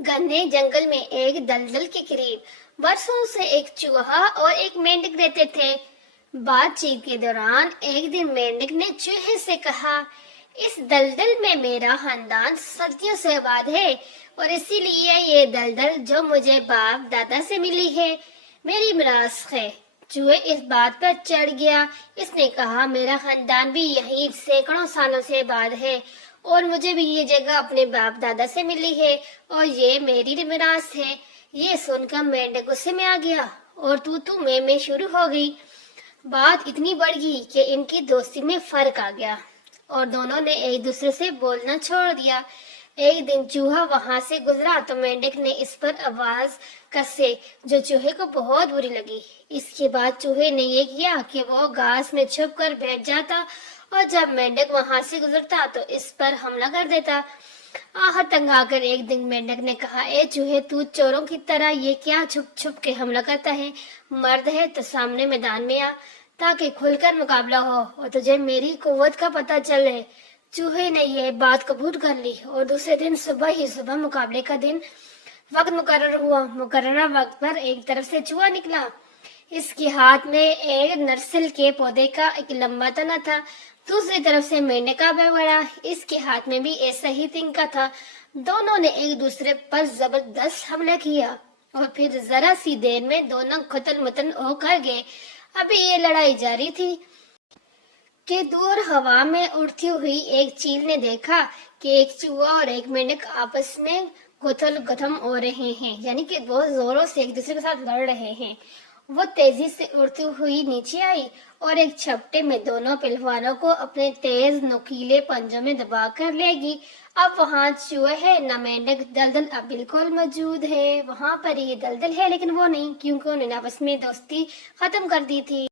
घने जंगल में एक दलदल के करीब बरसों से एक चूहा और एक मेंढक रहते थे। बातचीत के दौरान एक दिन मेंढक ने चूहे से कहा, इस दलदल में मेरा खानदान सदियों से आबाद है और इसीलिए ये दलदल जो मुझे बाप दादा से मिली है मेरी मिरास है। चूहे इस बात पर चढ़ गया। इसने कहा, मेरा खानदान भी यहीं सैकड़ों सालों से आबाद है और मुझे भी ये जगह अपने बाप दादा से मिली है और ये मेरी मिरास है। ये सुनकर मेंढक गुस्से में आ गया और तू मैं शुरू हो गई। बात इतनी बढ़ गई कि इनकी दोस्ती में फर्क आ गया और दोनों ने एक दूसरे से बोलना छोड़ दिया। एक दिन चूहा वहां से गुजरा तो मेंढक ने इस पर आवाज कसे, जो चूहे को बहुत बुरी लगी। इसके बाद चूहे ने ये किया कि वो घास में छुप कर बैठ जाता और जब मेंढक वहां से गुजरता तो इस पर हमला कर देता। आखिर तंग आकर एक दिन मेंढक ने कहा, ए चूहे, तू चोरों की तरह ये क्या छुप छुप के हमला करता है? मर्द है तो सामने मैदान में आ ताकि खुलकर मुकाबला हो और तुझे मेरी कुव्वत का पता चले। चूहे ने यह बात कबूल कर ली और दूसरे दिन सुबह मुकाबले का दिन वक्त मुकर्रर हुआ। मुकर्ररा वक्त पर एक तरफ से चूहा निकला। इसके हाथ में एक नरसिल के पौधे का एक लंबा तना था। दूसरी तरफ से मेंढक का बड़ा, इसके हाथ में भी ऐसा ही तिनका था। दोनों ने एक दूसरे पर जबरदस्त हमला किया और फिर जरा सी देर में दोनों कत्ल मुतन होकर गए। अभी ये लड़ाई जारी थी कि दूर हवा में उड़ती हुई एक चील ने देखा कि एक चूहा और एक मेंढक आपस में गुथम हो रहे हैं, यानी कि बहुत जोरों से एक दूसरे के साथ लड़ रहे हैं। वो तेजी से उड़ती हुई नीचे आई और एक झपटे में दोनों पहलवानों को अपने तेज नुकीले पंजों में दबा कर लेगी। अब वहाँ चूहे न मेंढक, दलदल अब बिल्कुल मौजूद है। वहाँ पर ये दलदल है लेकिन वो नहीं, क्योंकि उन्होंने आपस में दोस्ती खत्म कर दी थी।